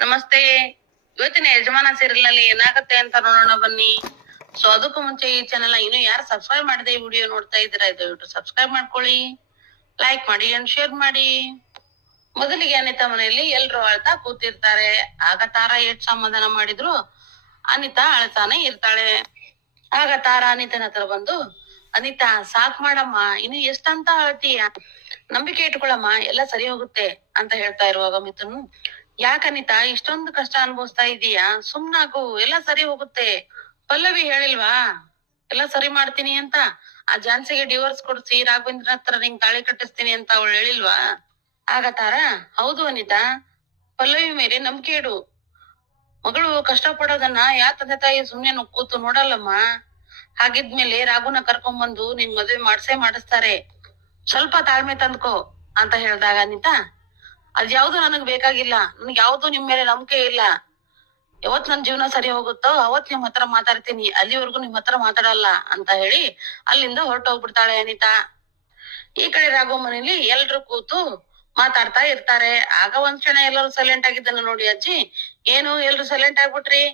ನಮಸ್ತೆ. ಇವತ್ತಿನ ಯಜಮಾನ ಸೀರಿಯಲ್ನಲ್ಲಿ ಏನಾಗತ್ತೆ ಅಂತ ನೋಡೋಣ ಬನ್ನಿ. ಸೊ ಅದಕ್ಕೂ ಮುಂಚೆ ಈ ಚಾನೆಲ್ ಇನ್ನು ಯಾರು ಸಬ್ಸ್ಕ್ರೈಬ್ ಮಾಡದೆ ಈ ವಿಡಿಯೋ ನೋಡ್ತಾ ಇದ್ದೀರಾ, ದಯವಿಟ್ಟು ಸಬ್ಸ್ಕ್ರೈಬ್ ಮಾಡ್ಕೊಳ್ಳಿ. ಲೈಕ್ ಮಾಡಿ ಅಂಡ್ ಶೇರ್ ಮಾಡಿ. ಮೊದಲಿಗೆ ಅನಿತಾ ಮನೆಯಲ್ಲಿ ಎಲ್ರು ಅಳ್ತಾ ಕೂತಿರ್ತಾರೆ. ಆಗ ತಾರಾ ಎಷ್ಟ್ ಸಮಾಧಾನ ಮಾಡಿದ್ರು? ಅನಿತಾ ಅಳ್ತಾನೆ ಇರ್ತಾಳೆ. ಆಗ ತಾರಾ ಅನಿತನ ಹತ್ರ ಬಂದು, ಅನಿತಾ, ಸಾಕ್ ಮಾಡಮ್ಮ. ಇನ್ನು ಎಷ್ಟಂತ ಅಳ್ತೀಯ ನಂಬಿಕೆ ಇಟ್ಕೊಳ್ಳಮ್ಮ. ಎಲ್ಲ ಸರಿ ಹೋಗುತ್ತೆ ಅಂತ ಹೇಳ್ತಾ ಇರುವಾಗ ಮಿಥುನ್ ಯಾಕನಿತಾ ಇಷ್ಟೊಂದು ಕಷ್ಟ ಅನುಭವಿಸ್ತಾ ಇದೀಯಾ? ಸುಮ್ನಾಗು, ಎಲ್ಲ ಸರಿ ಹೋಗುತ್ತೆ. ಪಲ್ಲವಿ ಹೇಳಿಲ್ವಾ? ಎಲ್ಲ ಸರಿ ಮಾಡ್ತೀನಿ ಅಂತ? ಆ ಜಾನ್ಸಿಗೆ ಡಿವೋರ್ಸ್ ಕೊಡ್ಸಿ ರಾಘವೇಂದ್ರ ಹತ್ರ ನಿಂಗ್ ತಾಳಿ ಕಟ್ಟಿಸ್ತೀನಿ ಅಂತ ಅವಳು ಹೇಳಿಲ್ವಾ? ಆಗ ತಾರ? ಹೌದು ಅನಿತಾ. ಪಲ್ಲವಿ ಮೇಲೆ ನಂಬಿಕೆ ಇಡು. ಮಗಳು ಕಷ್ಟ ಪಡೋದನ್ನ ಯಾ ತಂದೆ ತಾಯಿ ಸುಮ್ನೆ ಕೂತು ನೋಡಲ್ಲಮ್ಮ? ಹಾಗಿದ್ಮೇಲೆ ರಾಘುನ ಕರ್ಕೊಂಡ್ಬಂದು ನಿನ್ ಮದ್ವೆ ಮಾಡ್ಸೇ ಮಾಡಿಸ್ತಾರೆ. ಸ್ವಲ್ಪ ತಾಳ್ಮೆ ತಂದ್ಕೋ ಅಂತ ಹೇಳ್ದಾಗ ಅನಿತಾ ಅದ್ಯಾವ್ದು ನನಗ್ ಬೇಕಾಗಿಲ್ಲ. ನನ್ಗೆ ಯಾವ್ದು ನಿಮ್ ಮೇಲೆ ನಂಬಿಕೆ ಇಲ್ಲ. ಯಾವತ್ ನನ್ ಜೀವನ ಸರಿ ಹೋಗುತ್ತೋ ಅವತ್ ನಿಮ್ ಹತ್ರ ಮಾತಾಡ್ತೀನಿ. ಅಲ್ಲಿವರೆಗೂ ನಿಮ್ ಹತ್ರ ಮಾತಾಡಲ್ಲ ಅಂತ ಹೇಳಿ ಅಲ್ಲಿಂದ ಹೊರಟೋಗ್ಬಿಡ್ತಾಳೆ ಅನಿತಾ. ಈ ಕಡೆ ರಾಘವ ಮನೇಲಿ ಎಲ್ರು ಕೂತು ಮಾತಾಡ್ತಾ ಇರ್ತಾರೆ. ಆಗ ಒಂದ್ ಕ್ಷಣ ಎಲ್ಲರೂ ಸೈಲೆಂಟ್ ಆಗಿದ್ದನ್ನ ನೋಡಿ, ಅಜ್ಜಿ, ಏನು ಎಲ್ರು ಸೈಲೆಂಟ್ ಆಗ್ಬಿಟ್ರಿ?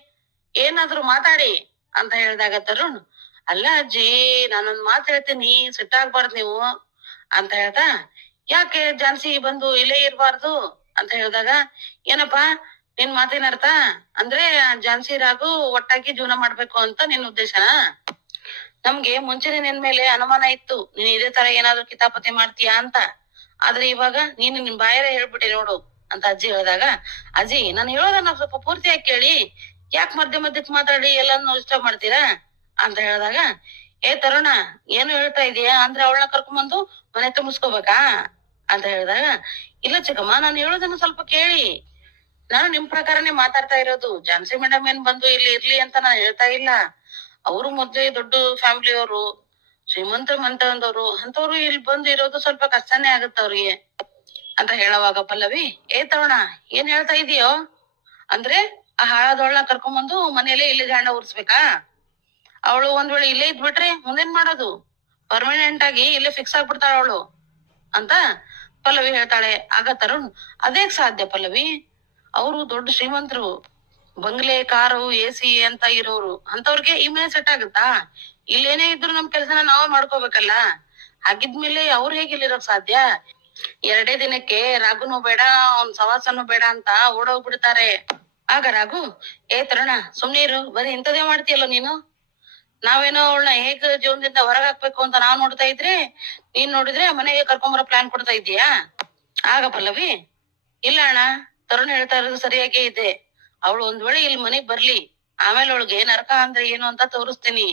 ಏನಾದ್ರು ಮಾತಾಡಿ ಅಂತ ಹೇಳ್ದಾಗ ತರುಣ್, ಅಲ್ಲ ಅಜ್ಜಿ, ನಾನೊಂದ್ ಮಾತ್ ಹೇಳ್ತೀನಿ, ಸಿಟ್ಟಾಗ್ಬಾರ್ದು ನೀವು ಅಂತ ಹೇಳ್ದ ಯಾಕೆ ಜಾನ್ಸಿ ಬಂದು ಇಲ್ಲೇ ಇರ್ಬಾರ್ದು ಅಂತ ಹೇಳಿದಾಗ, ಏನಪ್ಪಾ, ನಿನ್ ಮಾತಿನ ಅರ್ಥ? ಅಂದ್ರೆ ಜಾನ್ಸಿ ರಾಗು ಒಟ್ಟಾಗಿ ಜೀವನ ಮಾಡ್ಬೇಕು ಅಂತ ನಿನ್ ಉದ್ದೇಶನಾ? ನಮ್ಗೆ ಮುಂಚೆನೆ ನಿನ್ ಮೇಲೆ ಅನುಮಾನ ಇತ್ತು, ನೀನ್ ಇದೇ ತರ ಏನಾದ್ರು ಕಿತಾಪತಿ ಮಾಡ್ತೀಯಾ ಅಂತ. ಆದ್ರೆ ಇವಾಗ ನೀನು ನಿನ್ ಬಾಯರೇ ಹೇಳ್ಬಿಟ್ಟೆ ನೋಡು ಅಂತ ಅಜ್ಜಿ ಹೇಳಿದಾಗ, ಅಜ್ಜಿ, ನಾನು ಹೇಳೋದನ್ನ ಸ್ವಲ್ಪ ಪೂರ್ತಿಯಾಗಿ ಕೇಳಿ, ಯಾಕೆ ಮಧ್ಯ ಮಧ್ಯಕ್ ಮಾತಾಡಿ, ಎಲ್ಲಾನು ಇಷ್ಟ ಮಾಡ್ತೀರಾ? ಅಂತ ಹೇಳಿದಾಗ, ಏ ತರುಣ, ಏನು ಹೇಳ್ತಾ ಇದೀಯಾ? ಅಂದ್ರೆ ಅವಳನ್ನ ಕರ್ಕೊಂಡ್ಬಂದು ಮನೆ ತುಂಬಿಸ್ಕೋಬೇಕಾ? ಅಂತ ಹೇಳಿದಾಗ ಇಲ್ಲ ಚಿಕ್ಕಮ್ಮ, ನಾನು ಹೇಳೋದನ್ನ ಸ್ವಲ್ಪ ಕೇಳಿ. ನಾನು ನಿಮ್ ಪ್ರಕಾರನೇ ಮಾತಾಡ್ತಾ ಇರೋದು. ಜಾನ್ಸಿ ಮೇಡಮ್ ಏನ್ ಬಂದು ಇಲ್ಲಿ ಇರ್ಲಿ ಅಂತ ನಾನು ಹೇಳ್ತಾ ಇಲ್ಲ. ಅವರು ಮೊದ್ಲೇ ದೊಡ್ಡ ಫ್ಯಾಮಿಲಿ ಅವರು, ಶ್ರೀಮಂತ ಮಂತಂದವ್ರು ಅಂತವ್ರು ಇಲ್ಲಿ ಬಂದು ಇರೋದು ಸ್ವಲ್ಪ ಕಷ್ಟನೇ ಆಗುತ್ತೆ ಅವ್ರಿಗೆ ಅಂತ ಹೇಳುವಾಗ ಪಲ್ಲವಿ, ಏ ತವಣ ಏನ್ ಹೇಳ್ತಾ ಇದೀಯೋ? ಅಂದ್ರೆ ಆ ಹಾಳದೊಳ್ಳ ಕರ್ಕೊಂಡ್ಬಂದು ಮನೆಯಲ್ಲೇ ಇಲ್ಲಿ ಗಾಂಡ ಉರ್ಸ್ಬೇಕಾ? ಅವಳು ಒಂದ್ ವೇಳೆ ಇಲ್ಲೇ ಇದ್ಬಿಟ್ರೆ ಮುಂದೇನ್ ಮಾಡೋದು? ಪರ್ಮನೆಂಟ್ ಆಗಿ ಇಲ್ಲೇ ಫಿಕ್ಸ್ ಆಗ್ಬಿಡ್ತಾಳ ಅವಳು ಅಂತ ಪಲ್ಲವಿ ಹೇಳ್ತಾಳೆ, ಆಗ ತರುಣ್, ಅದೇ ಸಾಧ್ಯ ಪಲ್ಲವಿ? ಅವರು ದೊಡ್ಡ ಶ್ರೀಮಂತರು, ಬಂಗ್ಲೆ, ಕಾರು, ಎ ಸಿ ಅಂತ ಇರೋರು ಅಂತವ್ರಿಗೆ ಮನೆ ಸೆಟ್ ಆಗುತ್ತಾ? ಇಲ್ಲೇನೇ ಇದ್ರು ನಮ್ ಕೆಲ್ಸನ ನಾವೇ ಮಾಡ್ಕೋಬೇಕಲ್ಲ? ಹಾಗಿದ್ಮೇಲೆ ಅವ್ರು ಹೇಗೆ ಇಲ್ಲಿರೋಕ್ ಸಾಧ್ಯ? ಎರಡೇ ದಿನಕ್ಕೆ ರಾಗುನು ಬೇಡ, ಅವ್ನ್ ಸವಾಸನು ಬೇಡ ಅಂತ ಓಡೋಗ್ಬಿಡ್ತಾರೆ. ಆಗ ರಾಘು ಏ ತರುಣ ಸುಮ್ನೆ ಇರು ಬರೀ ಇಂಥದೇ ಮಾಡ್ತೀಯಲ್ಲ ನೀನು? ನಾವೇನೋ ಅವಳನ್ನ ಹೇಗ್ ಜೀವನದಿಂದ ಹೊರಗ್ ಹಾಕ್ಬೇಕು ಅಂತ ನಾವ್ ನೋಡ್ತಾ ಇದ್ರೆ, ನೀನ್ ನೋಡಿದ್ರೆ ಮನೆಗೆ ಕರ್ಕೊಂಬರೋ ಪ್ಲಾನ್ ಕೊಡ್ತಾ ಇದೀಯಾ ಆಗ ಪಲ್ಲವಿ. ಇಲ್ಲ ಅಣ್ಣ, ತರುಣ್ ಹೇಳ್ತಾ ಇರೋದು ಸರಿಯಾಗೇ ಇದೆ. ಅವಳು ಒಂದ್ ವೇಳೆ ಇಲ್ಲಿ ಮನೆಗ್ ಬರ್ಲಿ, ಆಮೇಲೆ ಅವಳಿಗೆ ನರಕ ಅಂದ್ರೆ ಏನು ಅಂತ ತೋರಿಸ್ತೀನಿ.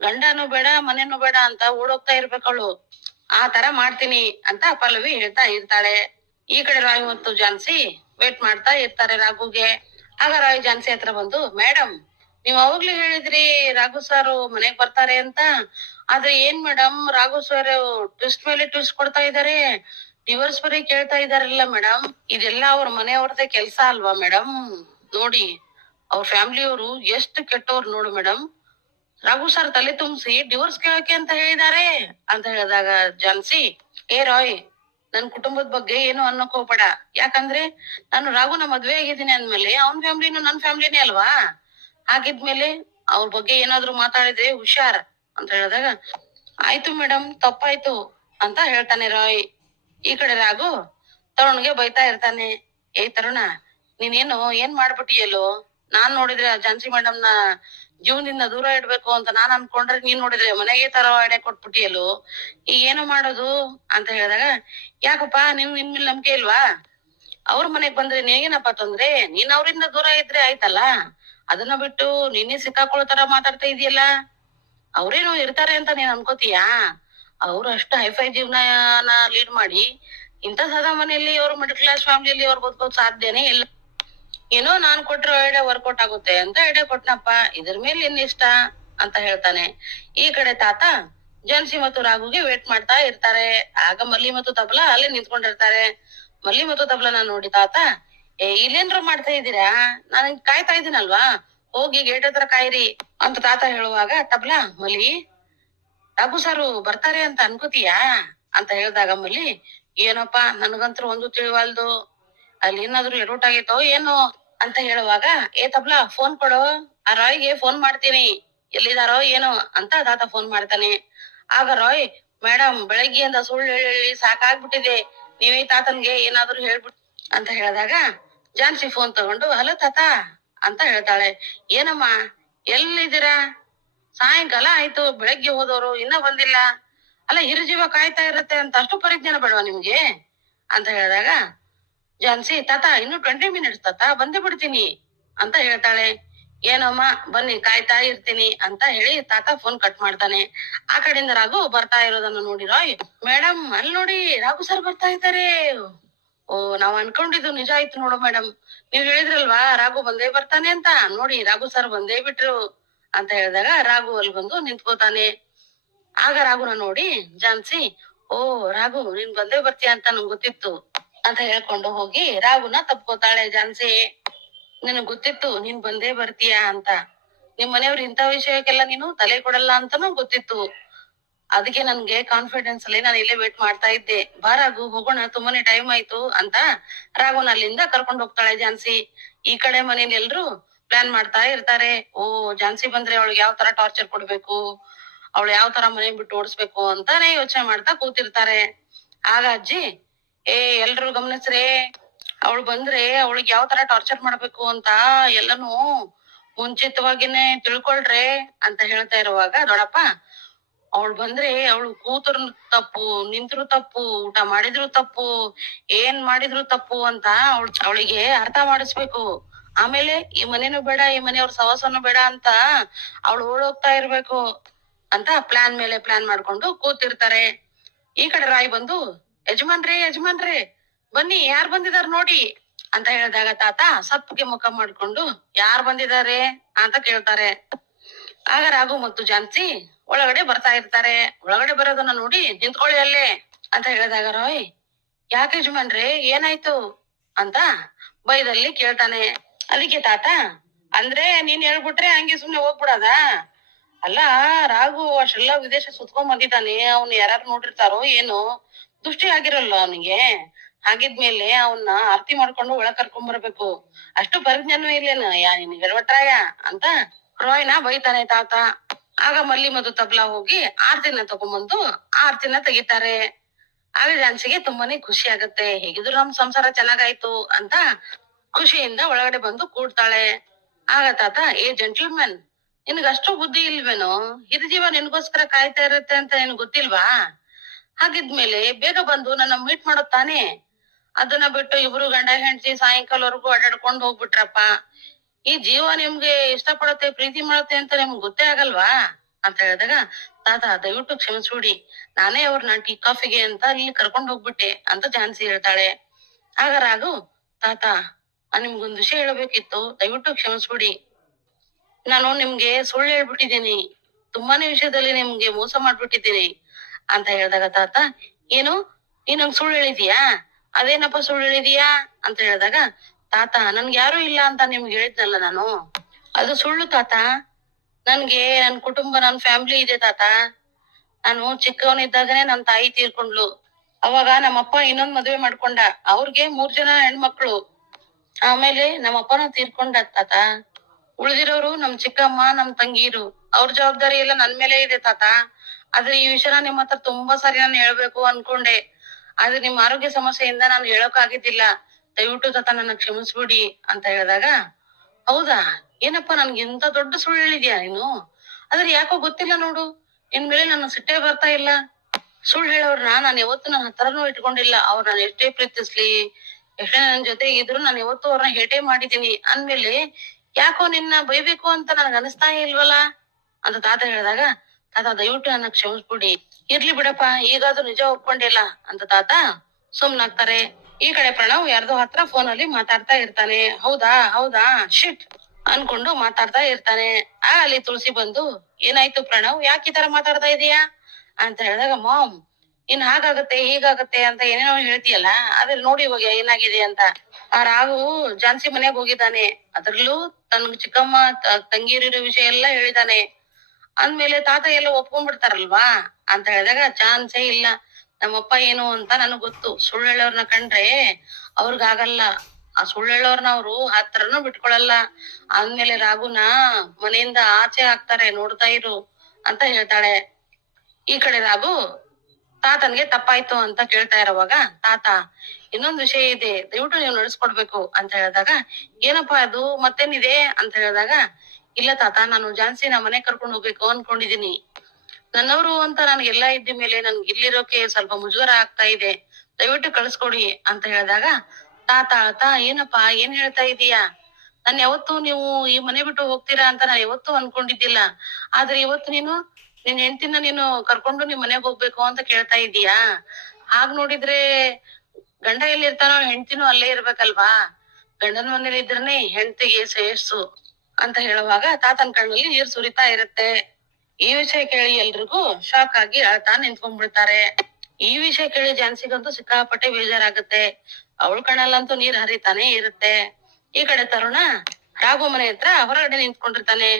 ಗಂಡನು ಬೇಡ, ಮನೆನೂ ಬೇಡ ಅಂತ ಓಡೋಗ್ತಾ ಇರ್ಬೇಕವಳು ಆ ತರ ಮಾಡ್ತೀನಿ ಅಂತ ಪಲ್ಲವಿ ಹೇಳ್ತಾ ಇರ್ತಾಳೆ. ಈ ಕಡೆ ರಾಯ್ ಮತ್ತು ಜಾನ್ಸಿ ವೇಟ್ ಮಾಡ್ತಾ ಇರ್ತಾರೆ ರಾಘುಗೆ. ಆಗ ರಾಯ್ ಜಾನ್ಸಿ ಹತ್ರ ಬಂದು ಮೇಡಮ್ ನೀವ್ ಅವಾಗ್ಲೇ ಹೇಳಿದ್ರಿ ರಾಘು ಸಾರು ಮನೆಗ್ ಬರ್ತಾರೆ ಅಂತ. ಆದ್ರೆ ಏನ್ ಮೇಡಮ್, ರಾಘು ಸರ್ ಟ್ವಿಸ್ಟ್ ಮೇಲೆ ಟ್ವಿಸ್ಟ್ ಕೊಡ್ತಾ ಇದಾರೆ. ಡಿವೋರ್ಸ್ ಬರೀ ಕೇಳ್ತಾ ಇದಾರಲ್ಲ ಮೇಡಮ್. ಇದೆಲ್ಲ ಅವ್ರ ಮನೆಯವ್ರದೇ ಕೆಲ್ಸ ಅಲ್ವಾ ಮೇಡಮ್? ನೋಡಿ, ಅವ್ರ ಫ್ಯಾಮಿಲಿಯವರು ಎಷ್ಟು ಕೆಟ್ಟವ್ರು ನೋಡು ಮೇಡಮ್. ರಾಘು ಸರ್ ತಲೆ ತುಂಬಿಸಿ ಡಿವೋರ್ಸ್ ಕೇಳಕ್ಕೆ ಅಂತ ಹೇಳಿದಾರೆ ಅಂತ ಹೇಳಿದಾಗ ಜಾನ್ಸಿ, ಏ ರಾಯ್, ನನ್ ಕುಟುಂಬದ ಬಗ್ಗೆ ಏನು ಅನ್ನಕ್ ಹೋಗ್ಬೇಡ. ಯಾಕಂದ್ರೆ ನಾನು ರಾಘುನ ಮದ್ವೆ ಆಗಿದ್ದೀನಿ ಅಂದ್ಮೇಲೆ ಅವ್ನ ಫ್ಯಾಮಿಲಿನೂ ನನ್ ಫ್ಯಾಮಿಲಿನೇ ಅಲ್ವಾ? ಹಾಗಿದ್ಮೇಲೆ ಅವ್ರ ಬಗ್ಗೆ ಏನಾದ್ರು ಮಾತಾಡಿದ್ರೆ ಹುಷಾರ ಅಂತ ಹೇಳಿದಾಗ, ಆಯ್ತು ಮೇಡಮ್ ತಪ್ಪಾಯ್ತು ಅಂತ ಹೇಳ್ತಾನೆ ರಾಯ್. ಈ ಕಡೆ ರಾಘು, ತರುಣ್ಗೆ ಬೈತಾ ಇರ್ತಾನೆ. ಏ ತರುಣ, ನೀನೇನು ಏನ್ ಮಾಡ್ಬಿಟ್ಟಿಯಲ್ಲೋ? ನಾನ್ ನೋಡಿದ್ರೆ ಜಾನ್ಸಿ ಮೇಡಮ್ನ ಜೀವನದಿಂದ ದೂರ ಇಡ್ಬೇಕು ಅಂತ ನಾನ್ ಅನ್ಕೊಂಡ್ರೆ ನೀನ್ ನೋಡಿದ್ರೆ ಮನೆಗೆ ತರ ಐಡಿಯಾ ಕೊಟ್ಬಿಟ್ಟಿಯಲ್ಲೋ? ಈಗ ಏನು ಮಾಡೋದು? ಅಂತ ಹೇಳಿದಾಗ, ಯಾಕಪ್ಪ, ನಿಮ್ ನಿನ್ ಮೇಲೆ ನಂಬಿಕೆ ಇಲ್ವಾ? ಅವ್ರ ಮನೆಗ್ ಬಂದ್ರೆ ನೀಗೇನಪ್ಪ ತೊಂದ್ರೆ? ನೀನ್ ಅವ್ರಿಂದ ದೂರ ಇದ್ರೆ ಆಯ್ತಲ್ಲ? ಅದನ್ನ ಬಿಟ್ಟು ನಿನ್ನೆ ಸಿಕ್ಕಾಕೊಳ್ಳೋ ತರ ಮಾತಾಡ್ತಾ ಇದೆಯಲ್ಲ? ಅವ್ರೇನು ಇರ್ತಾರೆ ಅಂತ ನೀನ್ ಅನ್ಕೋತೀಯಾ? ಅವ್ರು ಅಷ್ಟು ಹೈಫೈ ಜೀವನ ಲೀಡ್ ಮಾಡಿ ಇಂಥ ಸದಾ ಮನೆಯಲ್ಲಿ ಅವ್ರ ಮಿಡಲ್ ಕ್ಲಾಸ್ ಫ್ಯಾಮಿಲಿಯಲ್ಲಿ ಅವ್ರು ಬದುಕೋದ್ ಸಾಧ್ಯನೇ ಇಲ್ಲ. ಏನೋ ನಾನ್ ಕೊಟ್ಟಿರೋ ಐಡಿಯಾ ವರ್ಕೌಟ್ ಆಗುತ್ತೆ ಅಂತ ಐಡಿಯಾ ಕೊಟ್ಟನಪ್ಪ ಇದ್ರ ಮೇಲೆ ಇನ್ ಇಷ್ಟ ಅಂತ ಹೇಳ್ತಾನೆ. ಈ ಕಡೆ ತಾತ ಜನ್ಸಿ ಮತ್ತು ರಾಘುಗೆ ವೇಟ್ ಮಾಡ್ತಾ ಇರ್ತಾರೆ. ಆಗ ಮಲ್ಲಿ ಮತ್ತು ತಬಲಾ ಅಲ್ಲೇ ನಿಂತ್ಕೊಂಡಿರ್ತಾರೆ. ಮಲ್ಲಿ ಮತ್ತು ತಬಲನ ನೋಡಿ ತಾತ ಏ, ಇಲ್ಲೇನ್ರ ಮಾಡ್ತಾ ಇದ್ದೀರಾ? ನಾನು ಕಾಯ್ತಾ ಇದ್ದೀನಲ್ವಾ ಹೋಗಿ ಗೇಟ್ ಹತ್ರ ಕಾಯಿರಿ ಅಂತ ತಾತ ಹೇಳುವಾಗ, ತಬಲಾ, ಮಲಿ, ರಾಘು ಸಾರು ಬರ್ತಾರೆ ಅಂತ ಅನ್ಕೋತೀಯಾ? ಅಂತ ಹೇಳ್ದಾಗ ಮಲಿ, ಏನಪ್ಪಾ, ನನ್ಗಂತ್ರು ಒಂದು ತಿಳಿವಲ್ದು. ಅಲ್ಲಿ ಏನಾದ್ರು ಎಡವಟ್ ಆಗೈತೋ ಏನೋ? ಅಂತ ಹೇಳುವಾಗ, ಏ, ತಬ್ಲಾ, ಫೋನ್ ಕೊಡು. ಆ ರಾಯ್ಗೆ ಫೋನ್ ಮಾಡ್ತೀನಿ. ಎಲ್ಲಿದಾರೋ ಏನೋ ಅಂತ ತಾತ ಫೋನ್ ಮಾಡ್ತಾನೆ. ಆಗ ರಾಯ್ ಮೇಡಮ್ ಬೆಳಗ್ಗೆಯಿಂದ ಸುಳ್ಳು ಹೇಳಿ ಸಾಕಾಗ್ಬಿಟ್ಟಿದೆ. ನೀವೇ ತಾತನ್ಗೆ ಏನಾದ್ರು ಹೇಳ್ಬಿಟ್ ಅಂತ ಹೇಳಿದಾಗ ಜಾನ್ಸಿ ಫೋನ್ ತಗೊಂಡು, ಹಲೋ ತಾತ, ಅಂತ ಹೇಳ್ತಾಳೆ. ಏನಮ್ಮ, ಎಲ್ಲಿದ್ದೀರಾ? ಸಾಯಂಕಾಲ ಆಯ್ತು, ಬೆಳಗ್ಗೆ ಹೋದವರು ಇನ್ನ ಬಂದಿಲ್ಲ. ಅಲ್ಲ ಹಿರಿಜೀವ ಕಾಯ್ತಾ ಇರತ್ತೆ ಅಂತ ಅಷ್ಟು ಪರಿಜ್ಞಾನ ಬೇಡವಾ ನಿಮ್ಗೆ? ಅಂತ ಹೇಳಿದಾಗ, ಜಾನ್ಸಿ, ತಾತ, ಇನ್ನು ಟ್ವೆಂಟಿ ಮಿನಿಟ್ಸ್ ತಾತ, ಬಂದೇ ಬಿಡ್ತೀನಿ, ಅಂತ ಹೇಳ್ತಾಳೆ. ಏನಮ್ಮ, ಬನ್ನಿ, ಕಾಯ್ತಾ ಇರ್ತೀನಿ, ಅಂತ ಹೇಳಿ ತಾತ ಫೋನ್ ಕಟ್ ಮಾಡ್ತಾನೆ. ಆ ಕಡೆಯಿಂದ ರಾಘು ಬರ್ತಾ ಇರೋದನ್ನ ನೋಡಿ ರಾಯ್, ಮೇಡಮ್, ಅಲ್ಲಿ ನೋಡಿ ರಾಘು ಸರ್ ಬರ್ತಾ ಇದ್ದಾರೆ. ಓ, ನಾವ್ ಅನ್ಕೊಂಡಿದ್ದು ನಿಜ ಆಯ್ತು ನೋಡು ಮೇಡಮ್. ನೀವ್ ಹೇಳಿದ್ರಲ್ವಾ, ರಾಘು ಬಂದೇ ಬರ್ತಾನೆ ಅಂತ. ನೋಡಿ, ರಾಘು ಸರ್ ಬಂದೇ ಬಿಟ್ರು ಅಂತ ಹೇಳಿದಾಗ ರಾಘು ಅಲ್ಲಿ ಬಂದು ನಿಂತ್ಕೋತಾನೆ. ಆಗ ರಾಘುನ ನೋಡಿ, ಜಾನ್ಸಿ, ಓ, ರಾಘು, ನೀನ್ ಬಂದೇ ಬರ್ತೀಯ ಅಂತ ನಂಗೆ ಗೊತ್ತಿತ್ತು ಅಂತ ಹೇಳ್ಕೊಂಡು ಹೋಗಿ ರಾಘುನ ತಪ್ಕೋತಾಳೆ ಜಾನ್ಸಿ. ನಿನಗ್ ಗೊತ್ತಿತ್ತು, ನೀನ್ ಬಂದೇ ಬರ್ತೀಯ ಅಂತ. ನಿಮ್ ಮನೆಯವ್ರ ಇಂಥ ವಿಷಯಕ್ಕೆಲ್ಲ ನೀನು ತಲೆ ಕೊಡಲ್ಲ ಅಂತಾನು ಗೊತ್ತಿತ್ತು. ಅದಕ್ಕೆ ನನ್ಗೆ ಕಾನ್ಫಿಡೆನ್ಸ್ ಅಲ್ಲಿ ನಾನು ಇಲ್ಲೇ ವೇಟ್ ಮಾಡ್ತಾ ಇದ್ದೆ. ಬಾ ರಾಘು, ಹೋಗೋಣ, ತುಂಬಾನೇ ಟೈಮ್ ಆಯ್ತು ಅಂತ ರಾಘುನ ಅಲ್ಲಿಂದ ಕರ್ಕೊಂಡು ಹೋಗ್ತಾಳೆ ಜಾನ್ಸಿ ಈ ಕಡೆ ಮನೇಲಿ ಎಲ್ರು ಪ್ಲಾನ್ ಮಾಡ್ತಾ ಇರ್ತಾರೆ. ಓ ಜಾನ್ಸಿ ಬಂದ್ರೆ ಅವಳಿಗೆ ಯಾವ ತರ ಟಾರ್ಚರ್ ಕೊಡ್ಬೇಕು? ಅವಳು ಯಾವ ತರ ಮನೆ ಬಿಟ್ಟು ಓಡಿಸ್ಬೇಕು ಅಂತಾನೆ ಯೋಚನೆ ಮಾಡ್ತಾ ಕೂತಿರ್ತಾರೆ. ಆಗ ಅಜ್ಜಿ, ಏ, ಎಲ್ರು ಗಮನಿಸ್ರೆ, ಅವಳು ಬಂದ್ರೆ ಅವಳಿಗೆ ಯಾವ ತರ ಟಾರ್ಚರ್ ಮಾಡ್ಬೇಕು ಅಂತ ಎಲ್ಲನೂ ಮುಂಚಿತವಾಗಿನೇ ತಿಳ್ಕೊಳ್ರೆ ಅಂತ ಹೇಳ್ತಾ ಇರುವಾಗ ದೊಡ್ಡಪ್ಪ ಅವಳು ಬಂದ್ರೆ ಅವಳು ಕೂತರು ತಪ್ಪು, ನಿಂತ್ರು ತಪ್ಪು, ಊಟ ಮಾಡಿದ್ರು ತಪ್ಪು, ಏನ್ ಮಾಡಿದ್ರು ತಪ್ಪು ಅಂತ ಅವಳು ಅವಳಿಗೆ ಅರ್ಥ ಮಾಡಿಸ್ಬೇಕು. ಆಮೇಲೆ ಈ ಮನೇನು ಬೇಡ, ಈ ಮನೆಯವ್ರ ಸವಾಸನು ಬೇಡ ಅಂತ ಅವಳು ಓಡೋಗ್ತಾ ಇರ್ಬೇಕು ಅಂತ ಪ್ಲಾನ್ ಮೇಲೆ ಪ್ಲಾನ್ ಮಾಡ್ಕೊಂಡು ಕೂತಿರ್ತಾರೆ. ಈ ಕಡೆ ರಾಯ್ ಬಂದು, ಯಜಮಾನ್ರೇ ಯಜಮಾನ್ರೇ, ಬನ್ನಿ, ಯಾರ್ ಬಂದಿದಾರ್ ನೋಡಿ? ಅಂತ ಹೇಳಿದಾಗ ತಾತ ಸಪ್ಪಗೆ ಮುಖ ಮಾಡ್ಕೊಂಡು, ಯಾರ್ ಬಂದಿದ್ದಾರೆ ಅಂತ ಕೇಳ್ತಾರೆ. ಆಗ ರಾಘು ಮತ್ತು ಜಾನ್ಸಿ ಒಳಗಡೆ ಬರ್ತಾ ಇರ್ತಾರೆ. ಒಳಗಡೆ ಬರೋದನ್ನ ನೋಡಿ ನಿಂತ್ಕೊಳ್ಳಿ ಅಲ್ಲೇ ಅಂತ ಹೇಳಿದಾಗ, ರಾಯ್, ಯಾಕೆ ಯಜಮಾನ್ರಿ, ಏನಾಯ್ತು? ಅಂತ ಬೈದಲ್ಲಿ ಕೇಳ್ತಾನೆ. ಅದಕ್ಕೆ ತಾತ, ಅಂದ್ರೆ ನೀನ್ ಹೇಳ್ಬಿಟ್ರೆ ಹಂಗೆ ಸುಮ್ನೆ ಹೋಗ್ಬಿಡದ? ಅಲ್ಲ, ರಾಘು ಅಷ್ಟೆಲ್ಲ ವಿದೇಶ ಸುತ್ಕೊಂಡ್ ಬಂದಿದ್ದಾನೆ. ಅವ್ನ ಯಾರು ನೋಡಿರ್ತಾರೋ ಏನು, ದುಷ್ಟಿ ಆಗಿರಲ್ಲ ಅವನಿಗೆ. ಹಾಗಿದ್ಮೇಲೆ ಅವನ್ನ ಆರ್ತಿ ಮಾಡ್ಕೊಂಡು ಒಳಗ್ ಕರ್ಕೊಂಡ್ ಬರ್ಬೇಕು. ಅಷ್ಟು ಪರಿಜ್ಞಾನ ಇಲ್ಲೇನ? ಯಾ ನಿನ್ ಹೇಳ್ಬಿಟ್ರಾಯ ಅಂತ ರಾಯ್ನ ಬೈತಾನೆ ತಾತ. ಆಗ ಮಲ್ಲಿ ಮತ್ತು ತಬ್ಲಾ ಹೋಗಿ ಆರ್ತಿನ ತಗೊಂಬಂದು ಆರ್ತಿನ ತೆಗಿತಾರೆ. ಆಗ ಜಾನ್ಸಿಗೆ ತುಂಬಾನೇ ಖುಷಿ ಆಗತ್ತೆ. ಹೇಗಿದ್ರು ನಮ್ ಸಂಸಾರ ಚೆನ್ನಾಗಾಯ್ತು ಅಂತ ಖುಷಿಯಿಂದ ಒಳಗಡೆ ಬಂದು ಕೂಡ್ತಾಳೆ. ಆಗ ತಾತ, ಏ ಜೆಂಟಲ್ಮನ್, ನಿನ್ಗಷ್ಟು ಬುದ್ಧಿ ಇಲ್ವೇನೋ? ಹಿರಿಜೀವ ನಿನ್ಗೋಸ್ಕರ ಕಾಯ್ತಾ ಇರುತ್ತೆ ಅಂತ ನಿನ್ ಗೊತ್ತಿಲ್ವಾ? ಹಾಗಿದ್ಮೇಲೆ ಬೇಗ ಬಂದು ನನ್ನ ಮೀಟ್ ಮಾಡೋದ್ ತಾನೇ? ಅದನ್ನ ಬಿಟ್ಟು ಇಬ್ರು ಗಂಡ ಹೆಂಡತಿ ಸಾಯಂಕಾಲವರೆಗೂ ಅಡ್ಡಾಡ್ಕೊಂಡು ಹೋಗ್ಬಿಟ್ರಪ್ಪ. ಈ ಜೀವ ನಿಮ್ಗೆ ಇಷ್ಟಪಡುತ್ತೆ, ಪ್ರೀತಿ ಮಾಡುತ್ತೆ ಅಂತ ನಿಮ್ಗೆ ಗೊತ್ತೇ ಆಗಲ್ವಾ? ಅಂತ ಹೇಳಿದಾಗ, ತಾತ ದಯವಿಟ್ಟು ಕ್ಷಮಿಸ್ಬಿಡಿ. ನಾನೇ ಅವ್ರನ್ನ ಟೀ ಕಾಫಿಗೆ ಅಂತ ಇಲ್ಲಿ ಕರ್ಕೊಂಡು ಹೋಗ್ಬಿಟ್ಟೆ ಅಂತ ಜಾನ್ಸಿ ಹೇಳ್ತಾಳೆ. ಆಗ ರಾಘು, ತಾತ ನಿಮ್ಗೊಂದು ವಿಷಯ ಹೇಳಬೇಕಿತ್ತು. ದಯವಿಟ್ಟು ಕ್ಷಮಿಸ್ಬಿಡಿ. ನಾನು ನಿಮ್ಗೆ ಸುಳ್ಳು ಹೇಳ್ಬಿಟ್ಟಿದ್ದೀನಿ. ತುಂಬಾನೇ ವಿಷಯದಲ್ಲಿ ನಿಮ್ಗೆ ಮೋಸ ಮಾಡ್ಬಿಟ್ಟಿದ್ದೀನಿ ಅಂತ ಹೇಳಿದಾಗ, ತಾತ, ಏನು? ನೀನ್ ಸುಳ್ಳು ಹೇಳಿದೀಯಾ? ಅದೇನಪ್ಪ ಸುಳ್ಳು ಹೇಳಿದೀಯಾ? ಅಂತ ಹೇಳಿದಾಗ ತಾತ, ನನ್ಗೆ ಯಾರು ಇಲ್ಲ ಅಂತ ನಿಮ್ಗೆ ಹೇಳಿದ್ನಲ್ಲ ನಾನು? ಅದು ಸುಳ್ಳು ತಾತ. ನನ್ಗೆ, ನನ್ ಕುಟುಂಬ, ನನ್ ಫ್ಯಾಮಿಲಿ ಇದೆ ತಾತ. ನಾನು ಚಿಕ್ಕವನಿದ್ದಾಗನೆ ನನ್ ತಾಯಿ ತೀರ್ಕೊಂಡ್ಲು ಅವಾಗ ನಮ್ಮಪ್ಪ ಇನ್ನೊಂದ್ ಮದ್ವೆ ಮಾಡ್ಕೊಂಡ. ಅವ್ರಿಗೆ ಮೂರ್ ಜನ ಹೆಣ್ಮಕ್ಳು. ಆಮೇಲೆ ನಮ್ಮಪ್ಪನ ತೀರ್ಕೊಂಡ ತಾತ. ಉಳಿದಿರೋರು ನಮ್ ಚಿಕ್ಕಮ್ಮ, ನಮ್ ತಂಗೀರು. ಅವ್ರ ಜವಾಬ್ದಾರಿ ಎಲ್ಲ ನನ್ ಮೇಲೆ ಇದೆ ತಾತ. ಆದ್ರೆ ಈ ವಿಷಯ ನಿಮ್ಮ ಹತ್ರ ತುಂಬಾ ಸಾರಿ ನಾನು ಹೇಳ್ಬೇಕು ಅನ್ಕೊಂಡೆ. ಆದ್ರೆ ನಿಮ್ ಆರೋಗ್ಯ ಸಮಸ್ಯೆಯಿಂದ ನಾನು ಹೇಳೋಕ್ ಆಗಿದ್ದಿಲ್ಲ. ದಯವಿಟ್ಟು ತಾತ ನನ್ನ ಕ್ಷಮಿಸ್ಬಿಡಿ ಅಂತ ಹೇಳಿದಾಗ, ಹೌದಾ? ಏನಪ್ಪ ನನ್ಗೆ ಇಂತ ದೊಡ್ಡ ಸುಳ್ಳು ಹೇಳಿದ್ಯಾ ನೀನು? ಆದ್ರೆ ಯಾಕೋ ಗೊತ್ತಿಲ್ಲ ನೋಡು. ನಿನ್ ಮೇಲೆ ನನ್ನ ಸಿಟ್ಟೆ ಬರ್ತಾ ಇಲ್ಲ. ಸುಳ್ಳು ಹೇಳೋರ್ನ ನಾನು ಯಾವತ್ತು ನನ್ನ ಹತ್ರನೂ ಇಟ್ಕೊಂಡಿಲ್ಲ. ಅವ್ರ ನಾನು ಎಷ್ಟೇ ಪ್ರೀತಿಸ್ಲಿ, ಎಷ್ಟೇ ನನ್ನ ಜೊತೆ ಇದ್ರು ನಾನು ಯಾವತ್ತೂ ಅವ್ರನ್ನ ಹೇಟೆ ಮಾಡಿದೀನಿ ಅಂದ್ಮೇಲೆ ಯಾಕೋ ನಿನ್ನ ಬೈಬೇಕು ಅಂತ ನನ್ಗೆ ಅನಿಸ್ತಾ ಇಲ್ವಲ್ಲ? ಅಂತ ತಾತ ಹೇಳಿದಾಗ, ತಾತ, ದಯವಿಟ್ಟು ನನ್ನ ಕ್ಷಮಿಸ್ಬಿಡಿ. ಇರ್ಲಿ ಬಿಡಪ್ಪ. ಈಗಾದ್ರೂ ನಿಜ ಒಪ್ಕೊಂಡಿಲ್ಲ. ಅಂತ ತಾತ ಸುಮ್ನಾಗ್ತಾರೆ. ಈ ಕಡೆ ಪ್ರಣವ್ ಯಾರ್ದೋ ಹತ್ರ ಫೋನ್ ಅಲ್ಲಿ ಮಾತಾಡ್ತಾ ಇರ್ತಾನೆ. ಹೌದಾ? ಹೌದಾ? ಶಿಟ್ ಅನ್ಕೊಂಡು ಮಾತಾಡ್ತಾ ಇರ್ತಾನೆ. ಆ ಅಲ್ಲಿ ತುಳಸಿ ಬಂದು, ಏನಾಯ್ತು ಪ್ರಣವ್? ಯಾಕೆ ಈ ತರ ಮಾತಾಡ್ತಾ ಇದೀಯಾ? ಅಂತ ಹೇಳಿದಾಗ, ಮಾಮ್, ಇನ್ ಹಾಗಾಗತ್ತೆ, ಹೀಗಾಗತ್ತೆ ಅಂತ ಏನೇನೋ ಹೇಳ್ತೀಯಲ್ಲ, ಅದ್ರಲ್ಲಿ ನೋಡಿ ಇವಾಗ ಏನಾಗಿದೆ ಅಂತ. ಆ ರಾಘು ಜಾನ್ಸಿ ಮನೆಗೆ ಹೋಗಿದ್ದಾನೆ. ಅದ್ರಲ್ಲೂ ತನ್ ಚಿಕ್ಕಮ್ಮ ತಂಗಿರಿರೋ ವಿಷಯ ಎಲ್ಲ ಹೇಳಿದಾನೆ. ಅಂದ್ಮೇಲೆ ತಾತ ಎಲ್ಲ ಒಪ್ಕೊಂಡ್ಬಿಡ್ತಾರಲ್ವಾ? ಅಂತ ಹೇಳಿದಾಗ, ಚಾನ್ಸೇ ಇಲ್ಲ. ನಮ್ಮಪ್ಪ ಏನು ಅಂತ ನನಗ್ ಗೊತ್ತು. ಸುಳ್ಳು ಹೇಳೋರ್ನ ಕಂಡ್ರೆ ಅವ್ರಿಗಾಗಲ್ಲ. ಆ ಸುಳ್ಳು ಹೇಳೋರ್ನ ಅವ್ರು ಹತ್ರನೂ ಬಿಟ್ಕೊಳಲ್ಲ. ಆದ್ಮೇಲೆ ರಾಗುನ ಮನೆಯಿಂದ ಆಚೆ ಹಾಕ್ತಾರೆ, ನೋಡ್ತಾ ಇರು ಅಂತ ಹೇಳ್ತಾಳೆ. ಈ ಕಡೆ ರಾಗು, ತಾತನ್ಗೆ ತಪ್ಪಾಯ್ತು ಅಂತ ಕೇಳ್ತಾ ಇರೋವಾಗ ತಾತ, ಇನ್ನೊಂದ್ ವಿಷಯ ಇದೆ, ದಯವಿಟ್ಟು ನೀವು ನಡೆಸ್ಕೊಡ್ಬೇಕು ಅಂತ ಹೇಳಿದಾಗ, ಏನಪ್ಪಾ ಅದು, ಮತ್ತೇನಿದೆ? ಅಂತ ಹೇಳಿದಾಗ, ಇಲ್ಲ ತಾತ, ನಾನು ಝಾನ್ಸಿನ ಮನೆ ಕರ್ಕೊಂಡು ಹೋಗ್ಬೇಕು ಅನ್ಕೊಂಡಿದೀನಿ. ನನ್ನವರು ಅಂತ ನನ್ಗೆಲ್ಲ ಇದ್ದ ಮೇಲೆ ನನ್ಗೆ ಇಲ್ಲಿರೋಕೆ ಸ್ವಲ್ಪ ಮುಜುಗರ ಆಗ್ತಾ ಇದೆ. ದಯವಿಟ್ಟು ಕಳ್ಸ್ಕೊಡಿ ಅಂತ ಹೇಳಿದಾಗ, ತಾತ ಅಳ್ತಾ ಏನಪ್ಪಾ, ಏನ್ ಹೇಳ್ತಾ ಇದೀಯಾ? ನಾನ್ ಯಾವತ್ತು ನೀವು ಈ ಮನೆ ಬಿಟ್ಟು ಹೋಗ್ತೀರಾ ಅಂತ ನಾನು ಯಾವತ್ತೂ ಅನ್ಕೊಂಡಿದ್ದಿಲ್ಲ. ಆದ್ರೆ ಇವತ್ತು ನೀನು, ನಿನ್ ಹೆಂಡತಿನ ನೀನು ಕರ್ಕೊಂಡು ನಿಮ್ ಮನೆಗ್ ಹೋಗ್ಬೇಕು ಅಂತ ಕೇಳ್ತಾ ಇದೀಯಾ? ಹಾಗ್ ನೋಡಿದ್ರೆ ಗಂಡ ಎಲ್ಲಿರ್ತಾನೋ ಹೆಂಡತಿನೂ ಅಲ್ಲೇ ಇರ್ಬೇಕಲ್ವಾ? ಗಂಡನ ಮನೇಲಿ ಇದ್ರೇನೆ ಹೆಂಡತಿಗೆ ಸೇರ್ಸು ಅಂತ ಹೇಳುವಾಗ ತಾತನ ಕಣ್ಣಲ್ಲಿ ನೀರ್ ಸುರಿತಾ ಇರುತ್ತೆ. ಈ ವಿಷಯ ಕೇಳಿ ಎಲ್ರಿಗೂ ಶಾಕ್ ಆಗಿ ಅಳ್ತಾ ನಿಂತ್ಕೊಂಡ್ಬಿಡ್ತಾರೆ. ಈ ವಿಷಯ ಕೇಳಿ ಜಾನ್ಸಿಗಂತೂ ಸಿಕ್ಕಾಪಟ್ಟೆ ಬೇಜಾರಾಗುತ್ತೆ. ಅವಳ ಕಣಲ್ಲಂತೂ ನೀರ್ ಹರಿತಾನೆ ಇರುತ್ತೆ. ಈ ಕಡೆ ತರುಣ, ರಾಘು ಮನೆ ಹತ್ರ ಹೊರಗಡೆ ನಿಂತ್ಕೊಂಡಿರ್ತಾನೆ.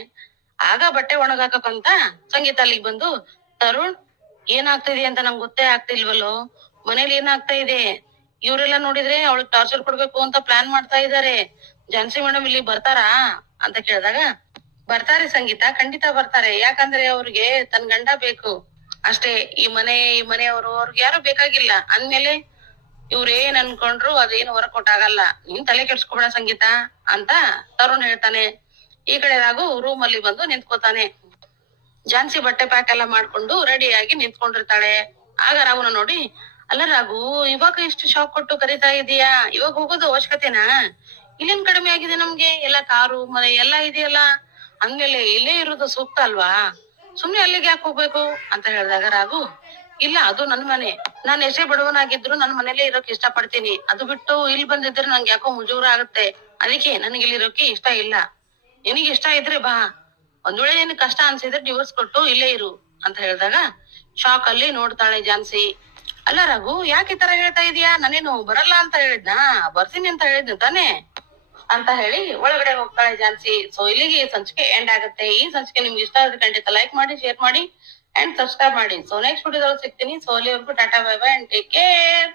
ಆಗ ಬಟ್ಟೆ ಒಣಗಾಕಂತ ಸಂಗೀತ ಅಲ್ಲಿಗೆ ಬಂದು, ತರುಣ್ ಏನಾಗ್ತಿದೆ ಅಂತ ನಂಗೆ ಗೊತ್ತೇ ಆಗ್ತಿಲ್ವಲ್ಲೋ? ಮನೇಲಿ ಏನಾಗ್ತಾ ಇದೆ? ಇವರೆಲ್ಲ ನೋಡಿದ್ರೆ ಅವಳಿಗೆ ಟಾರ್ಚರ್ ಕೊಡ್ಬೇಕು ಅಂತ ಪ್ಲಾನ್ ಮಾಡ್ತಾ ಇದಾರೆ. ಜಾನ್ಸಿ ಮೇಡಮ್ ಇಲ್ಲಿ ಬರ್ತಾರಾ? ಅಂತ ಕೇಳಿದಾಗ ಬರ್ತಾರೆ ಸಂಗೀತ, ಖಂಡಿತ ಬರ್ತಾರೆ. ಯಾಕಂದ್ರೆ ಅವ್ರಿಗೆ ತನ್ ಗಂಡ ಬೇಕು. ಅಷ್ಟೇ, ಈ ಮನೆ, ಈ ಮನೆಯವರು ಅವ್ರಿಗೆ ಯಾರು ಬೇಕಾಗಿಲ್ಲ. ಅಂದ್ಮೇಲೆ ಇವ್ರೇನ್ ಅನ್ಕೊಂಡ್ರು ಅದೇನು ಹೊರ ಆಗಲ್ಲ. ನೀನ್ ತಲೆ ಕೆಡ್ಸ್ಕೊಬೇಡ ಸಂಗೀತ ಅಂತ ತರುಣ್ ಹೇಳ್ತಾನೆ. ಈ ಕಡೆ ರಾಘು ರೂಮ್ ಅಲ್ಲಿ ಬಂದು ನಿಂತ್ಕೋತಾನೆ. ಜಾನ್ಸಿ ಬಟ್ಟೆ ಪ್ಯಾಕ್ ಎಲ್ಲ ಮಾಡ್ಕೊಂಡು ರೆಡಿ ಆಗಿ ನಿಂತ್ಕೊಂಡಿರ್ತಾಳೆ. ಆಗ ರಾಘುನ ನೋಡಿ, ಅಲ್ಲ ರಾಘು, ಇವಾಗ ಇಷ್ಟು ಶಾಕ್ ಕೊಟ್ಟು ಕರಿತಾ ಇದೀಯಾ? ಇವಾಗ ಹೋಗೋದು ಅವಶ್ಯಕತೆನಾ? ಇಲ್ಲಿನ್ ಕಡಿಮೆ ಆಗಿದೆ ನಮ್ಗೆ. ಎಲ್ಲ ಕಾರು, ಮನೆ ಎಲ್ಲಾ ಇದೆಯಲ್ಲ. ಅಂದ್ಮೇಲೆ ಇಲ್ಲೇ ಇರೋದು ಸೂಕ್ತ ಅಲ್ವಾ? ಸುಮ್ನೆ ಅಲ್ಲಿಗೆ ಯಾಕೆ ಹೋಗ್ಬೇಕು ಅಂತ ಹೇಳಿದಾಗ ರಾಘು, ಇಲ್ಲ, ಅದು ನನ್ ಮನೆ. ನಾನ್ ಎಷ್ಟೇ ಬಡವನಾಗಿದ್ರು ನನ್ ಮನೇಲೆ ಇರೋಕೆ ಇಷ್ಟ ಪಡ್ತೀನಿ ಅದು ಬಿಟ್ಟು ಇಲ್ಲಿ ಬಂದಿದ್ರೆ ನಂಗೆ ಯಾಕೋ ಮುಜುಗರ ಆಗುತ್ತೆ. ಅದಕ್ಕೆ ನನಗೆ ಇಲ್ಲಿ ಇರೋಕೆ ಇಷ್ಟ ಇಲ್ಲ. ನಿನಗೆ ಇಷ್ಟ ಇದ್ರೆ ಬಾ. ಒಂದ್ ವೇಳೆ ನಿನ್ ಕಷ್ಟ ಅನ್ಸಿದ್ರೆ ಡಿವೋರ್ಸ್ ಕೊಟ್ಟು ಇಲ್ಲೇ ಇರು ಅಂತ ಹೇಳಿದಾಗ ಶಾಕ್ ಅಲ್ಲಿ ನೋಡ್ತಾಳೆ ಜಾನ್ಸಿ. ಅಲ್ಲ ರಘು, ಯಾಕೆ ಈ ತರ ಹೇಳ್ತಾ ಇದೀಯಾ? ನಾನೇನು ಬರಲ್ಲ ಅಂತ ಹೇಳಿದ್ನಾ? ಬರ್ತೀನಿ ಅಂತ ಹೇಳಿದ್ನ ತಾನೇ? ಅಂತ ಹೇಳಿ ಒಳಗಡೆ ಹೋಗ್ತಾಳೆ ಜಾನ್ಸಿ. ಸೊ ಇಲ್ಲಿಗೆ ಈ ಸಂಚಿಕೆ ಎಂಡ್ ಆಗುತ್ತೆ. ಈ ಸಂಚಿಕೆ ನಿಮ್ಗೆ ಇಷ್ಟ ಆದ್ರೆ ಖಂಡಿತ ಲೈಕ್ ಮಾಡಿ ಶೇರ್ ಮಾಡಿ ಅಂಡ್ ಸಬ್ಸ್ಕ್ರೈಬ್ ಮಾಡಿ. ಸೊ ನೆಕ್ಸ್ಟ್ ವಿಡಿಯೋದಲ್ಲಿ ಸಿಗ್ತೀನಿ. ಸೊ ಅಲ್ಲಿವರೆಗೂ tata bye bye and take care